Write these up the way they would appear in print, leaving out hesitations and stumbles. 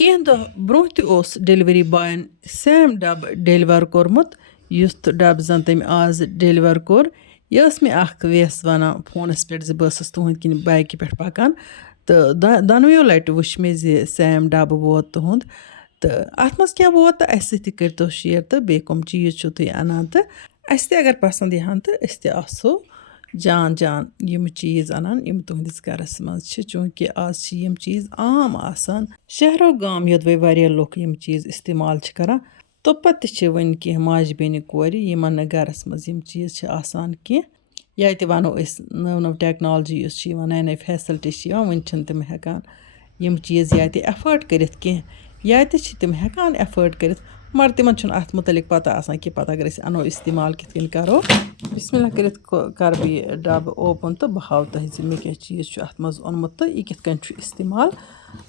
कह दह ब्रोह तस डिलीवरी बॉयन सेम डब डिलीवर कोर्मुत युस डब जन तम आज डिलीवर कोर यह मे वेस वन फोनस पे बस तुहद किन बाइक पे पकान तो दनवो लटि वुच मे सेम डब वोत तुहद तो अत मज क्या वोत अस करो शेयर तो बे कम चीज़ तुम अनान तो अस अगर पसंद यहान तो अस आसो जान जान यम चीज़ अनान यम तुहदिस गरस मज चूँकि आज यम चीज़ आम आसान शहरों गाम योदवे वारिया लोग यम चीज़ इस्तेमाल करान तो पत वन कह माज बेन कोर यमन गरस मज यम चीज़ आसान कह या वनो नव नव टेक्नोलॉजी नई नई फैसिलिटी वन तम हेकान यम चीज़ या एफर्ड करित कह या तम हेकान एफर्ड करित मगर तिमन अत मुतलिक पता आसान कि पता अगर अनो इस्तेमाल कित कन करो बिस्मिल्लाह करित कर बह डब ओपन तो बह हाव तह मे क्या चीज़ अत मज ओनमुत तो यह कित कन इस्तेमाल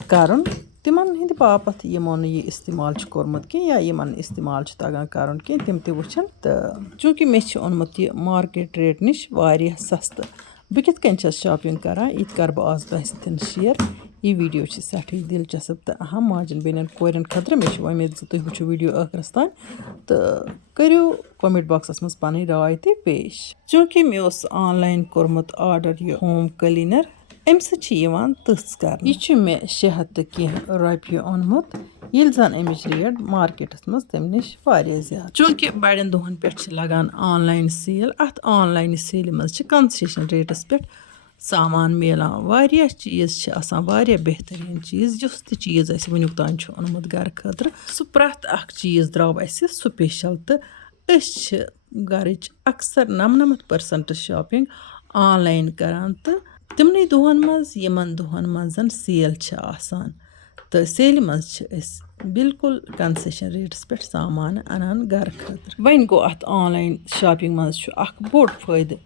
करन तिमन हिंद बापत यमो न यह इस्तेमाल कोर्मुत कि या यमन इस्तेमाल तगान करन कि तिम ते वुचन तो चूँकि मे ओनमुत यह मार्केट रेट निश वारिया सस्त बह कित कन शॉपिंग करान यह कर बह आज तह सतन शेयर यह वीडियो सठी दिलचस्प तो अहम माजन बेन कोरन खतर मे उम्मीद तुम वुचो वीडियो आखिरस तान तो करो कमेंट बॉक्सस मज पन राय ते पेश चूँकि मे ऑनलाइन कोर्मुत ऑर्डर यह होम क्लीनर अम तस कर यह मे 600 तो कह रोपये ओनमुत ये जन अमिच रेट मार्केटस मज तम नश ज्यादा चूँकि बड़न दोहन पे लगान ऑनलाइन सेल अत ऑनलाइन सेल मज कंसेशन रेटस पे सामान मिलान वारिया चीज़ वारिया बेहतरीन चीज़ जुस त चीज़ वनुक तान ओनमुत घर खतर सह प्रथ अख चीज़ द्राव स्पेशल तो गरच अक्सर 99% शॉपिंग ऑनलाइन करान तो तिमन दोहन मज यमन दोहन मज सेल आसान तो सेल मज बिल्कुल कंसेशन रेटस पे सामान अनान घर खतर वन गो अत ऑनलाइन शॉपिंग मज बोड़ फायदे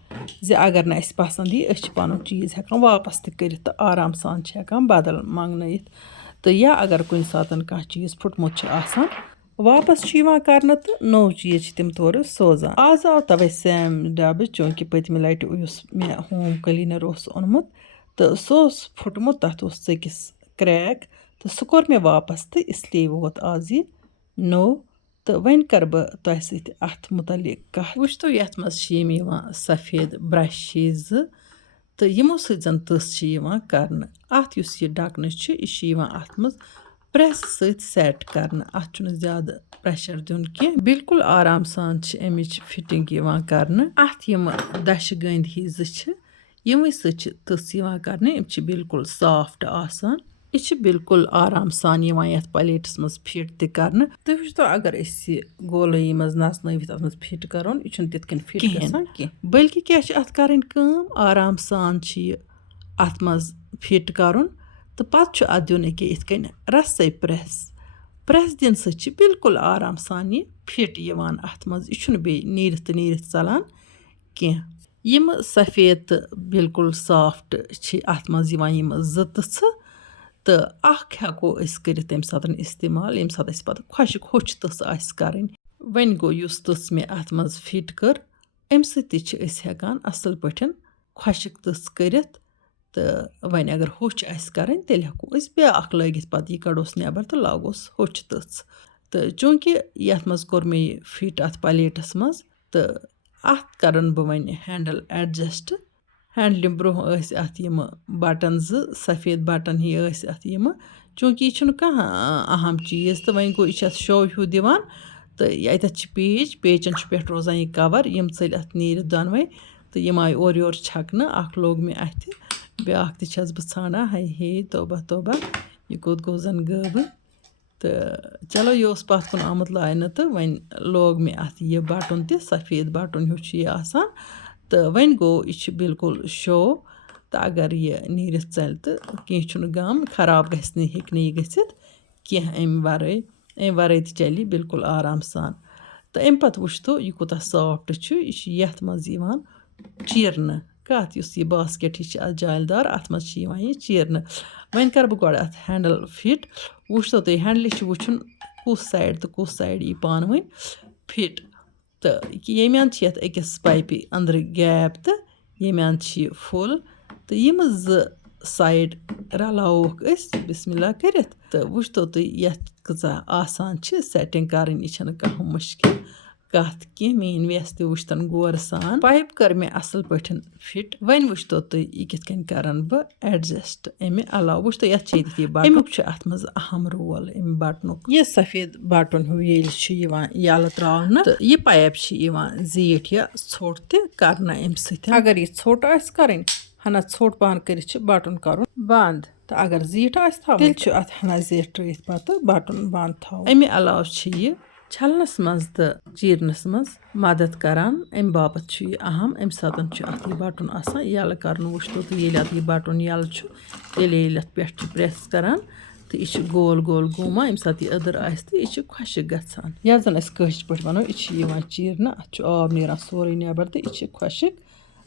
अगर न पसंद यह पन चीज़ हेकान वापस तक तो आराम सान हेकान बदल मंगन तो या अगर कुन सात कह चीज़ फुटमुत आसान वापस कर तो नव चीज़ तम तौर सोजान आज आव तवे सेम डब चूँकि पतम लटि मे होम क्लीनर ओनमुत तो सह फुटमुत तथ चकिस क्रैक तो सह कोर मे वापस तो इसलिए वोत आज यह नव तो वन कर बह तह सत मुतलिक कह वुच तो ये मज सफ़ेद ब्रश तो यमो सन तस कर अत यह ढकन यह अत मज प्रेस सेट कर अत ज्यादा प्रेशर दिन कह बिल्कुल आराम सान अमिच फिटिंग कर अत यम दश गंद ही यम तस कर बिल्कुल सॉफ्ट आसान यह बिल्कुल आराम सान ये प्लेटस मज फिट तक तुम वो अगर गोलई मज नचनवित अत मज फिट कर यह तित कन फिट गसान कह बल्कि क्या अत कर आराम सान अत मज फिट कर तो पत् अत दिन इथ कन रसै प्रेस दिन सह बिल्कुल आराम सान यह फिट अत मज यह बे नीरत चलान कह यम सफ़ेद तो बिल्कुल सॉफ्ट अत मज ज तथ तो अख हेको कर तम सात इस्तेमाल यम सात पत खुशक होच तस कर वन गो युस तस मे अत मज फिट कर अम हेकान असल पठन खुशक तस कर तो वन अगर होच कर तेल हेको ब्या लगित पत यह कड़ोस नबर तो लागोस होच तस तो चूँकि ये मज कोर मे फिट अत प्लेटस मज तो अत करन बह one handle adjust handle bro अत बटन सफ़ेद बटन ही अत चूँकि यह कह अहम चीज़ तो वन गो यह शो हूँ दिवान तो ये पेचन पे रोजान यह कवर यम चल अत नीर दोनवे तो यम आय और योर छकन अख लोग मे अथ ब्या तस बह ाना हाय हे तोबा तोबा यह कोत गो जन गब तो चलो यह पत कुन आमुत लान तो वन लोग मे अत यह बटन त सफ़ेद बटन हूँ आसान तो वन गो यह बिल्कुल शो तो अगर यह नीरत चल तो कह गम खराब हे गसित कह अम वरै चल बिल्कुल आराम सान तो अम पत वुच तो यह कोता सॉफ्ट यह मज चीरन कत यह बास्केट ही जालदार अत मज यह चीरन वन कर बह गो अत हैंडल फिट वुच तो तुम हैंडल वुचन कुस साइड यह पान वन फिट तो ये अत अकिस पाइपि अंदर गैप तो ये फुल तो यम साइड रलावोक बिस्मिल्लाह करित तो वुचतो तुम यथ कचा आसान सेटिंग करनी यह छन कह मुश्किल कत कि मीन वेस ते वुचतन गौर सान पाइप कर मे असल पठन फिट वन वुचतो तुम यह कित कन करन बह एडजस्ट अमे अलाव वुचतो यथ ये बटन अमुक अत मज अहम रोल अम बटनुक यह सफेद बटन हूँ यल त्रावन तो यह पाइप जीट या ोट तन अम सत अगर यह ोट कर हना ोट पान कर बटन कर बंद तो अगर जीट तेल अत हना जीट त्रित पत बटन बंद थो अमे अलाव यह छलनस मज तो चीरनस मज मदद करान अम बापत यह अहम अम सात अत यह बटन आसान यल कर वुचतो तो ये अत यह बटन यल तेल पे प्रेस करान तो यह गोल गोल घूमा अम सात यह अदर तो यह खुशक गसान यह जन कश पे वनो यह चीरन अत आब नीरान सोरे नबर तो यह खुशक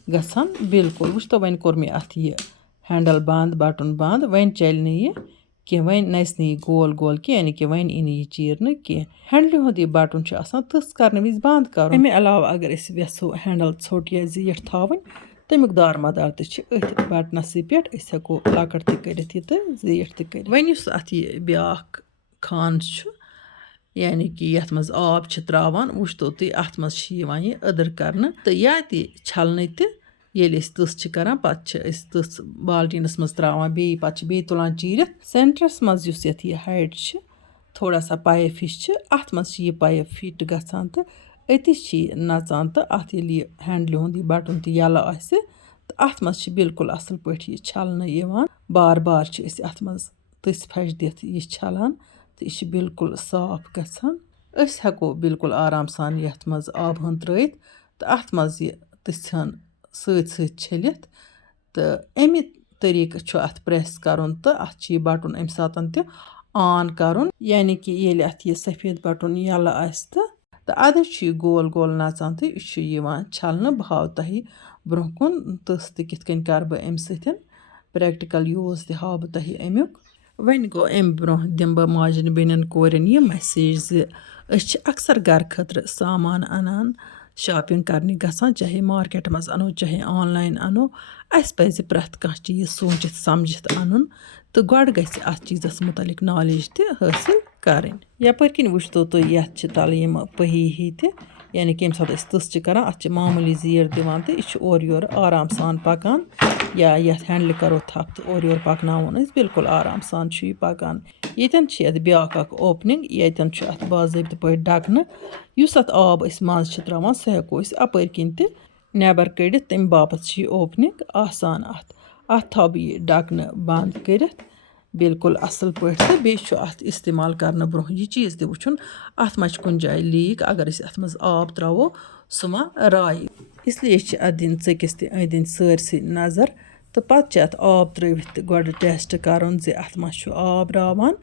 गसान बिल्कुल वुचतो वन कोर मे अत यह हैंडल बंद बटन बंद वन चल यह कह वन नस यह गोल गोल कह यानी कि वन इन यह चीरन कह हैंडल हुंद यह बटन तस कर विज बंद कर अमे अलाव अगर वेसो हैंडल ोट या जीट थवन तमिक दारमदार तथ बटनस पे हेको लकट तर तो जीट तर वन अत यह ब्या खान यानी कि यथ मज आब त्रावान वुचतो तुम अत मज यह अदर कर तो या छलन ये तस करान पे तस बाल्टीनस मज त्रावान बे तुलान चीरित सेंटरस मज यह हाइट थोड़ा सा पाइप हिश अत मज यह पाइप फिट गसान तो अतिश नचान तो अत यह हैंडल हुंद यह बटन तो यल तो अत मज बिल्कुल असल पे यह छलन बार बार अत मज तस फश दिथ यह छलान तो यह बिल्कुल साफ गसान हेको बिल्कुल आराम सान यथ मज आब हन त्रित तो अत मज यह तथन सत छलित तो अमे तरीक अत प्रेस कर तो अत यह बटन अम सात ऑन कर यानी कि ये अत यह सफेद बटन यल तो अद यह गोल गोल नचान तो यह छलन बह हाव तह ब्रोह कुन तस कित कन कर बह अम सत प्रैक्टिकल यूज हाव बह तह अमुक वन गो अम ब्रोह दिम बह माजन बेन कोरन यह मैसेज अक्सर घर खतर सामान अनान शॉपिंग करने गसान चाहे मार्केट मज अनो चाहे ऑनलाइन अनो अस पज़ प्रैथ कह चीज़ सोचित समझित अन तो गड गछ अत चीज़स मुतलिक नॉलेज ते हासिल करें यपर किन वुचतो तो यथ तल यम पही ही ते यानी कि यम सात तस करान अत मामूली जीर दिवान तो यह और योर आराम सान पकान या यथ हैंडल करो थप तो और योर पकनावन बिल्कुल आराम सान यह पकान यतन ब्या ओपनिंग यतन अत बाज़ाब्त पे ढकन युस अत आब मज त्रावान सह हेको अपर किन ते नबर कड़ तम बापत ओपनिंग आसान अत थो बह ढकन बंद कर बिल्कुल असल पे बे अत इस्तेमाल करने ब्रोह यह चीज़ ते वुचुन अत मज कुन जाय लीक अगर अत मज आब त्रो सह मा राय इसलिए अत दिन चकिस ते अंद सरसै नज़र तो पे अत आब त्रित गड टेस्ट कर अत मा आब रावान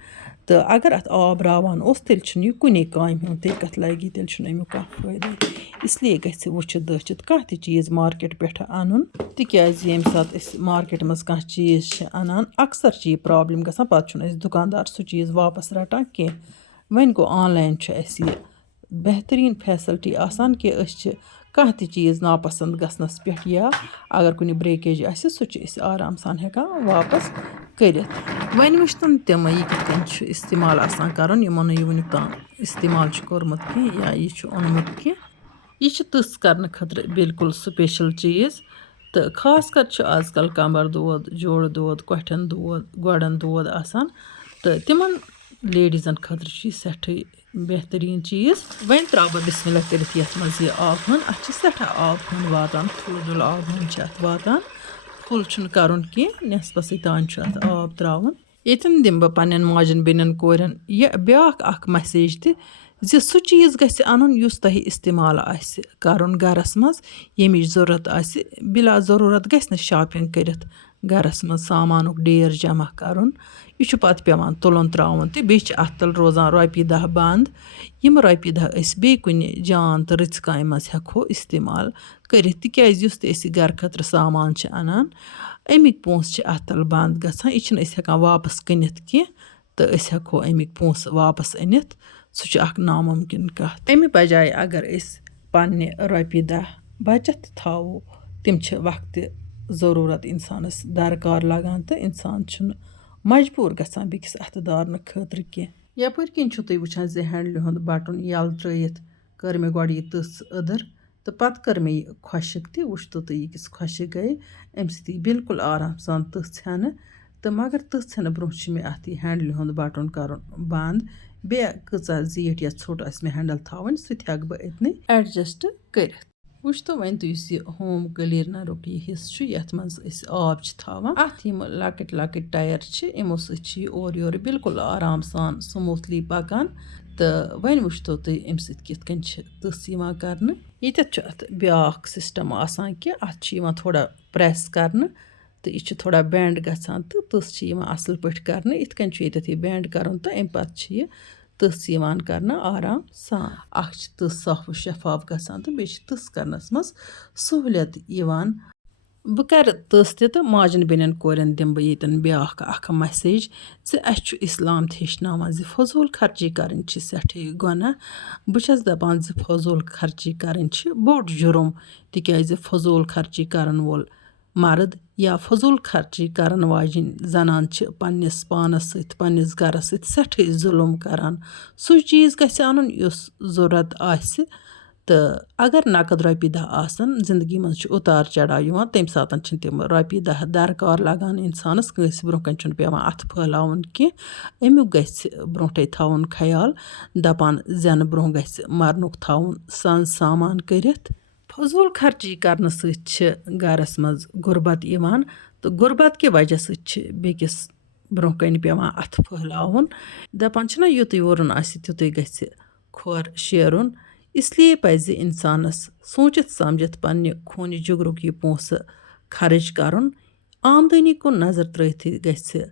तो अगर अत आब रावान तेल यह कुने काम हुंद तेल कत लगी तेल अमुक कह फायदे इसलिए गछ वुचित दचित कह चीज़ मार्केट पे अन तिकाज यम सात मार्केट मज कह चीज़ अनान अक्सर यह प्रॉब्लम गसान पे दुकानदार सह चीज़ वापस रटान कह वन गो ऑनलाइन यह बेहतरीन फैसिलिटी आसान कि कह चीज़ नापसंद गसनस पे या अगर कुछ ब्रेकेज सह आराम सान हेकान वापस कर वन वुचतन तम यह कित इस्तेमाल आसान कर यमो यह वुनिक तान इस्तेमाल कोरमुत कह या यह ओनमुत कह यह तस करने खतर बिल्कुल स्पेशल चीज़ तो खास कर आजकल कमर दौद जोड़ दौद कोठन दौद गोड़न दौद आसान तो तिमन लेडीजन खतर सठ बेहतरीन चीज़ वन त्रा बह बिस्मिल्लाह कर मज यह आब हन अत सठा आब हन वातान फुल आब हन अत वातान फुल कर नेसपस तान अत आब त्रावन यतन दिम बह पन्न माजन बेन कोरन यह ब्या मैसेज तह सह चीज़ गछ अन युस तह इस्तेमाल करन गरस मज यमिच ज़रूरत बिला ज़रूरत गछ न शॉपिंग करित गरस मज सामानुक ढेर जमा करन यह पे पेवान तुलन त्रावन तो बे अत तल रोजान रॉपि 10 बंद यम रॉपि 10 बे कुन जान तो रच कामि मज हेको इस्तेमाल कर तिकाज युस ते घर खतर सामान अनान अमिक पोंस अत तल बंद गसान यह हेकान वापस कनित कह तो हेको अमिक पोंस वापस अनित सह नामुमकिन कत अमि बजाय अगर पन्ने रॉपि 10 बचत थो तिम वक्त ضروٗرت اِنسانَس درکار لگان تہٕ اِنسان چھُنہٕ مجبوٗر گژھان بیٚکِس اَتھٕ دارنہٕ خٲطرٕ کینٛہہ یَپٲرۍ کِنۍ چھُو تُہۍ وٕچھان زِ ہینٛڈلہِ ہُنٛد بَٹُن یَلہٕ ترٛٲیِتھ کٔر مےٚ گۄڈٕ یہِ تٕژھ أدٕر تہٕ پَتہٕ کٔر مےٚ یہِ خۄشِک تہِ وٕچھتو تُہۍ یہِ کِژھ خۄشِک گٔے اَمہِ سۭتۍ یی بِلکُل آرام سان تٕژھ ہٮ۪نہٕ تہٕ مگر تٕژھ ہٮ۪نہٕ برونٛہہ چھِ مےٚ اَتھ یہِ ہینٛڈلہِ ہُنٛد بَٹُن کَرُن بنٛد بیٚیہِ کۭژاہ زیٖٹھ یا ژھوٚٹ آسہِ مےٚ ہینٛڈل تھاوٕنۍ سُہ تہِ ہٮ۪کہٕ بہٕ أتنٕے اٮ۪ڈجسٹ کٔرِتھ وٕچھتو وۄنۍ تُہۍ یُس یہِ ہوم کلیٖنرُک یہِ حصہٕ چھُ یَتھ منٛز أسۍ آب چھِ تھاوان اَتھ یِم لۄکٕٹۍ لۄکٕٹۍ ٹایَر چھِ یِمو سۭتۍ چھِ یہِ اورٕ یورٕ بِلکُل آرام سان سموٗتھلی پَکان تہٕ وۄنۍ وٕچھتو تُہۍ اَمہِ سۭتۍ کِتھ کٔنۍ چھِ تٕژھ یِوان کَرنہٕ ییٚتٮ۪تھ چھُ اَتھ بیٛاکھ سِسٹَم آسان کہِ اَتھ چھِ یِوان تھوڑا پرٛٮ۪س کَرنہٕ تہٕ یہِ چھُ تھوڑا بٮ۪نٛڈ گژھان تہٕ تٕژھ چھِ یِوان اَصٕل پٲٹھۍ کَرنہٕ یِتھ کٔنۍ چھُ ییٚتٮ۪تھ یہِ بٮ۪نٛڈ کَرُن تہٕ اَمہِ پَتہٕ چھِ یہِ تٕژھ یِوان کَرنہٕ آرام سان اَکھ چھِ تٕژھ صاف و شفاف گژھان تہٕ بیٚیہِ چھِ تٕژھ کَرنَس منٛز سہوٗلیت یِوان بہٕ کَرٕ تٕژھ تہِ تہٕ ماجَن بیٚنٮ۪ن کورٮ۪ن دِمہٕ بہٕ ییٚتٮ۪ن بیٛاکھ اَکھ مسیج زِ اَسہِ چھُ اِسلام تہِ ہیٚچھناوان زِ فضوٗل خرچی کَرٕنۍ چھِ سٮ۪ٹھٕے گۄناہ بہٕ چھَس دَپان زِ فضوٗل خرچی کَرٕنۍ چھِ بوٚڑ جُرُم تِکیٛازِ فضوٗل خرچی کَرَن وول مرد یا فضوٗل خرچی کَرَن واجیٚنۍ زنان چھِ پنٛنِس پانَس سۭتۍ پنٛنِس گَرَس سۭتۍ سٮ۪ٹھٕے ظُلم کَران سُے چیٖز گژھِ اَنُن یُس ضوٚرَتھ آسہِ تہٕ اگر نقد رۄپیہِ دَہ آسَن زِندگی منٛز چھُ اُتار چڑاو یِوان تَمہِ ساتہٕ چھِنہٕ تِم رۄپیہِ دَہ درکار لگان اِنسانَس کٲنٛسہِ برونٛہہ کَنہِ چھُنہٕ پٮ۪وان اَتھٕ پھٲلاوُن کینٛہہ امیُک گژھِ برونٛٹھٕے تھاوُن خیال دَپان زٮ۪نہٕ برونٛہہ گژھِ مَرنُک تھاوُن سَن سامان کٔرِتھ فضوٗل خرچی کَرنہٕ سۭتۍ چھِ گَرَس منٛز غُربت یِوان تہٕ غُربت کہِ وجہ سۭتۍ چھِ بیٚکِس برونٛہہ کَنہِ پٮ۪وان اَتھٕ پھٲلاوُن دَپان چھِنہ یُتُے وُرُن آسہِ تیُتُے گژھِ کھۄر شیرُن اِسلیے پَزِ اِنسانَس سوٗنٛچِتھ سَمجِتھ پنٛنہِ خوٗنہِ جُگرُک یہِ پونٛسہٕ خرٕچ کَرُن آمدٔنی کُن نظر ترٛٲوتھٕے گژھِ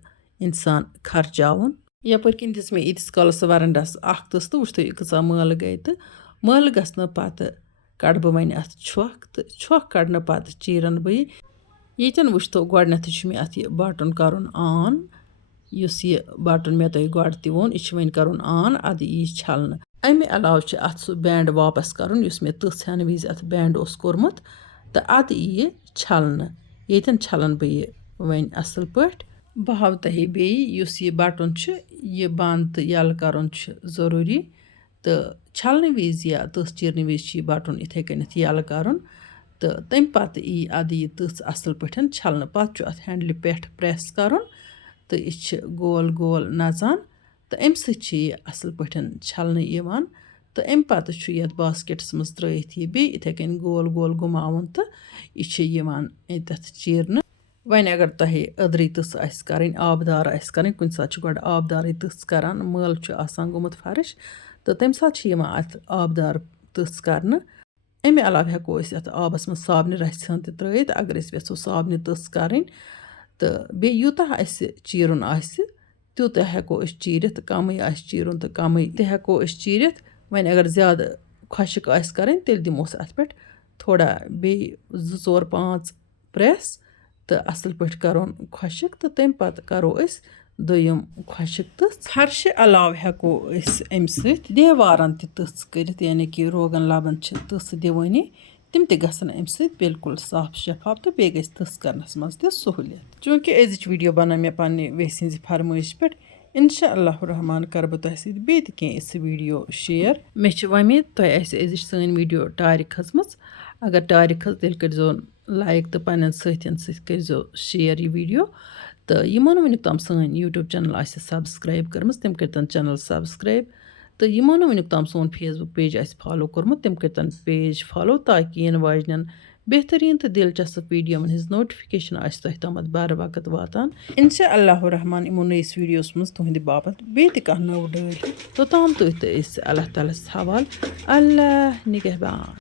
اِنسان خرچاوُن یَپٲرۍ کِنۍ دِژ مےٚ ییٖتِس کالَس وَرَنڈَس اَکھ تٕژھ تہٕ وٕچھتو یہِ کۭژاہ مٲلہٕ گٔے تہٕ مٲلہٕ گژھنہٕ پَتہٕ کَڑٕ بہٕ وۄنۍ اَتھ چھۄکھ تہٕ چھۄکھ کَڑنہٕ پَتہٕ چیٖرَن بہٕ یہِ ییٚتٮ۪ن وٕچھتو گۄڈنٮ۪تھٕے چھُ مےٚ اَتھ یہِ بَٹُن کَرُن آن یُس یہِ بَٹُن مےٚ تۄہہِ گۄڈٕ تہِ ووٚن یہِ چھُ وۄنۍ کَرُن آن اَدٕ یی چھَلنہٕ اَمہِ علاوٕ چھُ اَتھ سُہ بٮ۪نٛڈ واپَس کَرُن یُس مےٚ تٕژھ ہٮ۪نہٕ وِزِ اَتھ بٮ۪نٛڈ اوس کوٚرمُت تہٕ اَدٕ یی چھَلنہٕ ییٚتٮ۪ن چھَلَن بہٕ یہِ وۄنۍ اَصٕل پٲٹھۍ بہٕ ہاوٕ تۄہہِ بیٚیہِ یُس یہِ بَٹُن چھُ یہِ بنٛد تہٕ یَلہٕ کَرُن چھُ ضروٗری تہٕ چھَلنہٕ وِزِ یا تٕژھ چیٖرنہٕ وِزِ چھِ یہِ بَٹُن یِتھَے کٔنٮ۪تھ یَلہٕ کَرُن تہٕ تَمہِ پَتہٕ یی اَدٕ یہِ تٕژھ اَصٕل پٲٹھۍ چھَلنہٕ پَتہٕ چھُ اَتھ ہینٛڈلہِ پٮ۪ٹھ پرٛٮ۪س کَرُن تہٕ یہِ چھِ گول گول نَژان تہٕ اَمہِ سۭتۍ چھِ یہِ اَصٕل پٲٹھۍ چھَلنہٕ یِوان تہٕ اَمہِ پَتہٕ چھُ یَتھ باسکٮ۪ٹَس منٛز ترٛٲیِتھ یہِ بیٚیہِ یِتھَے کٔنۍ گول گول گُماوُن تہٕ یہِ چھِ یِوان ییٚتٮ۪تھ چیٖرنہٕ وۄنۍ اگر تۄہہِ أدرٕے تٕژھ آسہِ کَرٕنۍ آبدار آسہِ کَرٕنۍ کُنہِ ساتہٕ چھِ گۄڈٕ آبدارٕے تٕژھ کَران مٲلہٕ چھُ آسان گوٚمُت فرٕش تہٕ تَمہِ ساتہٕ چھِ یِوان اَتھ آبدار تٕژھ کَرنہٕ اَمہِ علاوٕ ہٮ۪کو أسۍ اَتھ آبَس منٛز صابنہِ رَژھِ ہٕن تہِ ترٛٲیِتھ اگر أسۍ یَژھو صابنہِ تٕژھ کَرٕنۍ تہٕ بیٚیہِ یوٗتاہ اَسہِ چیٖرُن آسہِ تیوٗتاہ ہٮ۪کو أسۍ چیٖرِتھ کَمٕے آسہِ چیٖرُن تہٕ کَمٕے تہِ ہٮ۪کو أسۍ چیٖرِتھ وۄنۍ اگر زیادٕ خۄشِک آسہِ کَرٕنۍ تیٚلہِ دِموس اَتھ پٮ۪ٹھ تھوڑا بیٚیہِ 2 4 5 پرٛٮ۪س تہٕ اَصٕل پٲٹھۍ کَرون خۄشِک تہٕ تَمہِ پَتہٕ کَرو أسۍ دوٚیِم خۄشِک تٕژھ فرشہِ علاوٕ ہٮ۪کو أسۍ اَمہِ سۭتۍ دیوارَن تہِ تٕژھ کٔرِتھ یعنی کہِ روغن لَبَن چھِ تٕژھ دِوٲنی تِم تہِ گژھن اَمہِ سۭتۍ بِلکُل صاف شفاف تہٕ بیٚیہِ گژھِ تٕژھ کَرنَس منٛز تہِ سہوٗلیت چوٗنٛکہِ أزِچ ویٖڈیو بَنٲو مےٚ پنٛنہِ ویسہِ ہِنٛزِ فرمٲیش پٮ۪ٹھ اِنشاء اللہ رحمان کَرٕ بہٕ تۄہہِ سۭتۍ بیٚیہِ تہِ کینٛہہ یِژھٕ ویٖڈیو شِیَر مےٚ چھِ وۄمید تۄہہِ آسہِ أزِچ سٲنۍ ویٖڈیو ٹارِ کھٔژمٕژ اگر ٹارِ کھٔژ تیٚلہِ کٔرۍزیون لایک تہٕ پنٛنٮ۪ن سۭتٮ۪ن سۭتۍ کٔرۍزیو شِیَر یہِ ویٖڈیو تہٕ یِمو نہٕ وٕنیُک تام سٲنۍ یوٗٹیوٗب چَنَل آسہِ سبسکرایب کٔرمٕژ تِم کٔرۍتَن چَنَل سبسکرایب تہٕ یِمو نہٕ وٕنیُک تام سون فیس بُک پیج آسہِ فالو کوٚرمُت تِم کٔرۍتَن پیج فالو تاکہِ یِنہٕ واجنٮ۪ن بہتریٖن تہٕ دِلچسپ ویٖڈیوَن ہٕنٛز نوٹِفِکیشَن آسہِ تۄہہِ تامَتھ بَرٕ وقت واتان اِنشاء اللہ رحمان یِمو نٔیِس ویٖڈیوَس منٛز تُہٕنٛدِ باپتھ بیٚیہِ تہِ کانٛہہ نٔو ڈٲرۍ توٚتام تُہۍ تہٕ أسۍ اللہ تعالیٰ ہَس حوالہٕ اللہ نِگہبان